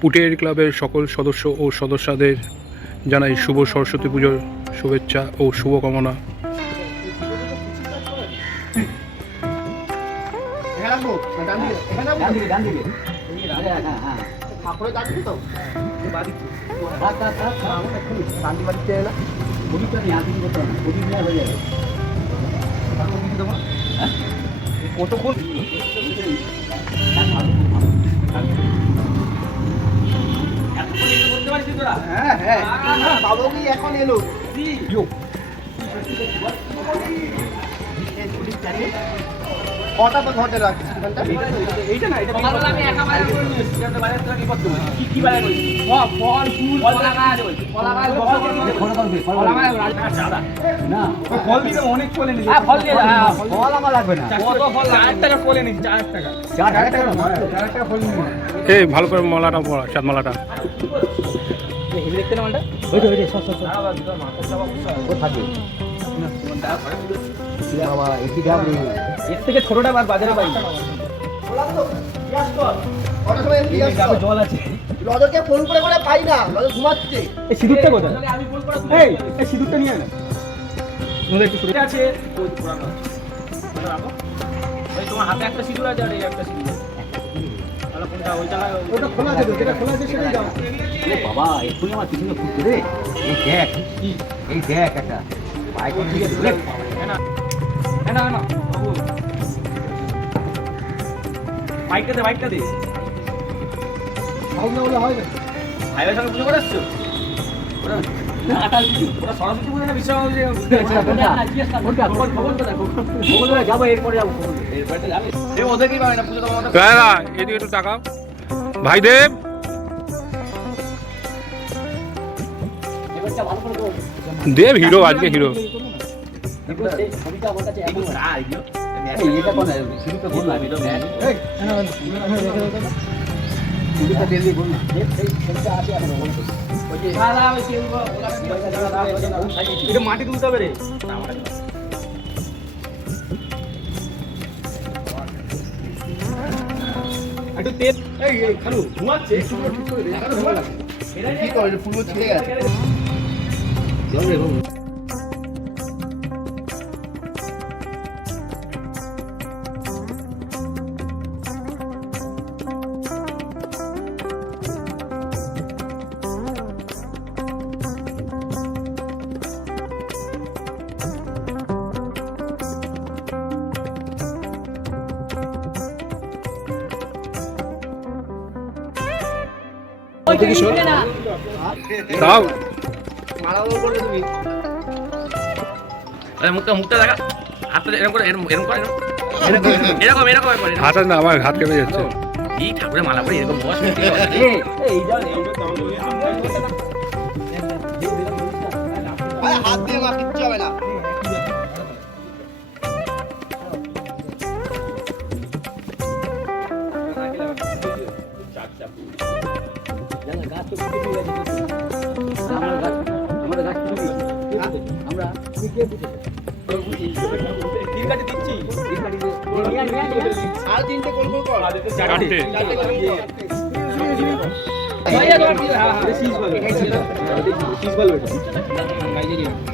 পুটিয়ারি ক্লাবের সকল সদস্য ও সদস্যদের জানাই শুভ সরস্বতী পুজোর শুভেচ্ছা ও শুভকামনা। এখানে রাখব না ডান দিকে এখানে রাখব ডান দিকে ডান দিকে হ্যাঁ হ্যাঁ। ঠাকুরের ডান দিকে তো রাখ রাখ রাখ রাখ এক্ষুনি ডান দিকে বাড়িতে এলা। প্রদীপটা নিয়ে হাতে করতে হবে প্রদীপ নিয়ে যাবে কতক্ষণ বাবু কি এখন এলো কটা তো ঘটে রাখছিস এইটা না এটা আমি একা বাইরে করে নিয়ে এসেছি। বাইরে থেকে কি করতে কি কি বাইরে করি ফল ফল ফুল কলা গাছ। কলা গাছ বড় বড় ফল কলা গাছ না। ফল দিতে অনেক ফলে নিয়ে হ্যাঁ ফল দিয়ে ফল আমার লাগবে না। কত ফল চার টাকা ফলে নিচ্ছি চার টাকা। চার টাকা চার টাকা ফল এই ভালো করে মালাটা পড়া চাঁদ মালাটা। হেভি দেখতে না মালটা? ওই তো ওই সব সব সব ও থাকবে। বাবা একটি যাবে এর থেকে ছোটটা আবার বাজারে পাই। জল আছে। রজতকে ফোন করে করে পাই না রজত ঘুমাচ্ছে। এই সিঁদুরটা কোথায়? আমি এই এই সিঁদুরটা নিয়ে না। আমাদের একটু আছে। ওই পুরানো। ওই তোমার হাতে একটা সিঁদুর আছে আর এই একটা সিঁদুর। ওটা খোলা আছে যেটা খোলা আছে সেটাই দাও বাবা এক্ষুনি আমার পিছনে ঘুরতে রে এই দেখ কি? এই দেখ একটা। বাইক দিকে ধরে না না বাইকটা দে বাইকটা দে। সাউন্ড না হলে হয় না। ভাইয়ের সঙ্গে পুজো করে আসছো? এদিকে একটু টাকা ভাইদেব দেব হিরো আজকে হিরো ছবিটা এটা মাটি তুলতে হবে রে। একটু তেল এই এই খালু ঘুমাচ্ছে। ঠিক করে? ফুলও ছিঁড়ে গেছে। আরে মুখটা মুখটা দেখা হাতটা এরকম করে এরকম এরকম করে এরকম এরকম এরকম করে হাতে না আমার হাত কেটে যাচ্ছে এই ঠাকুরের মালা পরে এরকম বস হাত দিয়ে মা কিচ্ছু হবে না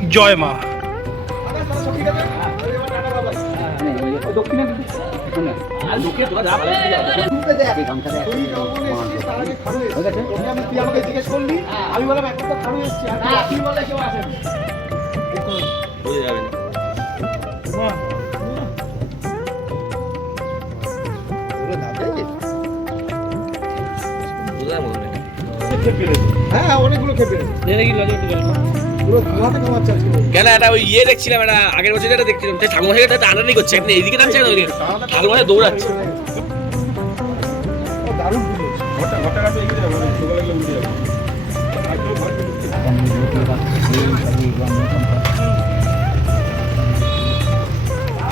জয় মা। আমি তুই আমাকে জিজ্ঞেস করলি আমি বললাম একটা খাড়ু এসেছে আর বলে কেউ আসেনি হ্যাঁ অনেকগুলো খেপে পুরো ধোয়াতে কামাচ্ছে আজকে। কেন একটা ওই ইয়ে দেখছিলাম একটা আগের বছর যেটা দেখছিলাম যে ঠাকুমা টানানি করছে আপনি এইদিকে টানছে না ওইদিকে ঠাকুমা দৌড়াচ্ছে। দারুণ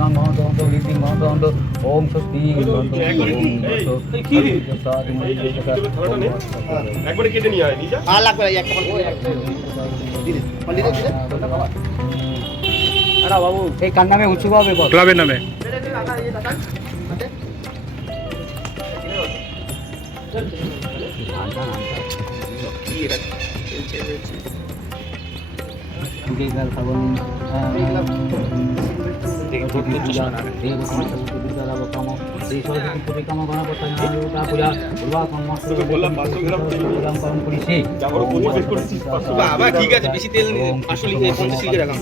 নাম বন্ধ বন্ধ ওম স্বস্তি একবারে কেটে নিয়ে আয় নিজা আর লাগবে একটা দিলে দিলে বাবু এই কার নামে। উৎসব হবে ক্লাবের নামে बना रहे हैं বিকাল শ্রাবণ বাবা ঠিক আছে বেশি তেল আসলে পঞ্চাশ লিটার রাখা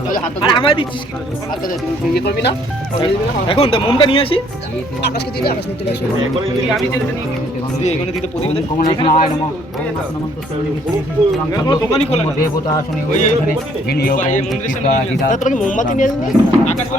তাহলে হাতটা আর আমায় দিচ্ছিস কি হাতটা দে, তুই ইয়ে করবি না পন্ডিতের দিবি না? এখন তা মোমটা নিয়ে আসি আকাশকে দিলে আকাশ নিতে আসবে আমি তেলটা নিয়ে এখানে দিতে প্রতিবেদন দোকানই খোলা দেবতা শুনি ওই মোমবাতি নিয়ে আসবি আকাশ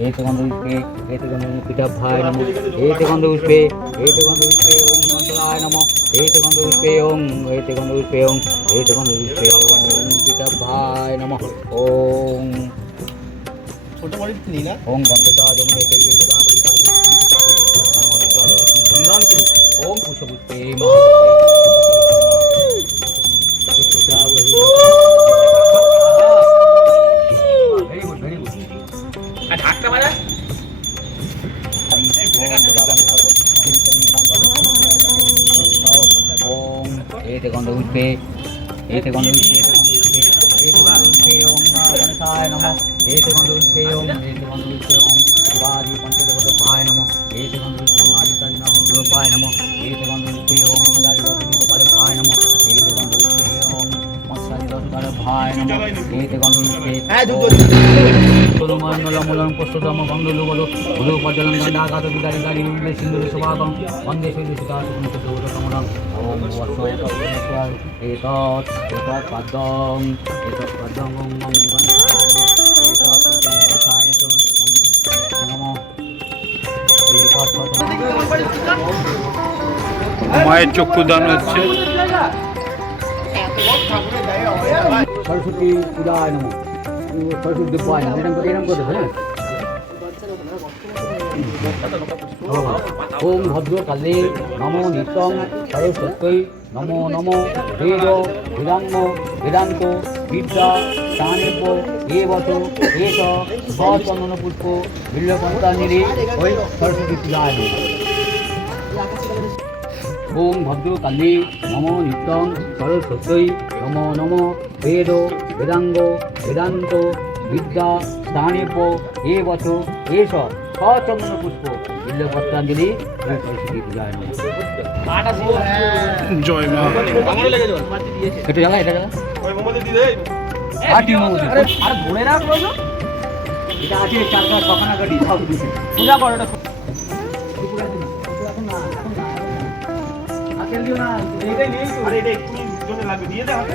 ఏతు కొండ ఉష్పే ఏతు కొండ పిఠభాయ నమ ఏతు కొండ ఉష్పే ఏతు కొండ ఉష్పే ఓం మంత్రాయ నమ ఏతు కొండ ఉష్పే ఓం ఏతు కొండ ఉష్పే ఓం ఏతు కొండ ఉష్పే ఓం పిఠభాయ నమ ఓం ఓం గంగతా ఓం పుష్పపుష్పే আর ঢাকটা বাজা এতে গন্ধ উঠবে এতে গন্ধ উঠবে এতে গন্ধ উঠবে ওম এতে গন্ধ উঠবে ওম বাজি পঞ্চদেবত পায় নম এতে গন্ধ উঠবে মারি কাজ भाय नमः एते गंध उठे হ্যাঁ দুধ মূলম কষ্টতম বন্ধু বলো ভুলো পর্যলন গন্ডাঘাত বিদারি গাড়ি উল্লে সিন্ধুর সভাগম বন্দে শৈলী সীতা সুকুন্ত সৌরকমলম ওম বর্ষেশ্বর এতৎ এতৎ পদ্মম এতৎ পদ্মম ওম ওম গণেশায় নমঃ এতৎ মায়ের চক্ষুদান হচ্ছে সরস্বতী পূজায় নমঃ সরস্বতী দেবায় নমঃ এরকম এরকম করতে হ্যাঁ ওম ভদ্র কালে নমো নিত্যং সরস্বতী নমো নমো বেদ বেদাঙ্গ বেদান্ত বিদ্যা স্থানিক এ বচ এস সচন্দন পুষ্প বিল্লপন্তাঞ্জলি ওই সরস্বতী পূজায় ওম ভদ্র কালী নম নিত্যং সরস্বতী নম নম বেদ বেদাঙ্গ বেদান্ত বিদ্যা স্থানীপ এ বচ এস সচন্দন পুষ্প বিল্লপত্রাঞ্জলি সরস্বতী পূজায় জয় মা এটা জ্বালা এটা জ্বালা ওই মোমবাতি দিয়ে দে আর কি আর ধরে রাখ এটা আছে চার পাঁচ সকানা গাড়ি সব দিছে পূজা করো এটা আরে এটা একটু জন্য লাগবে দিয়ে দে আমাকে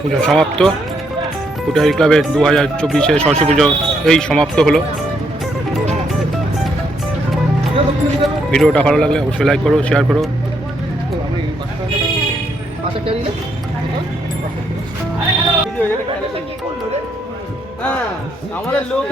পুজো সমাপ্ত। পুটারি ক্লাবের দু হাজার চব্বিশে সরস্বতী পুজো এই সমাপ্ত হলো। ভিডিওটা ভালো লাগলে অবশ্যই লাইক করো শেয়ার করো। হ্যাঁ আমাদের লোক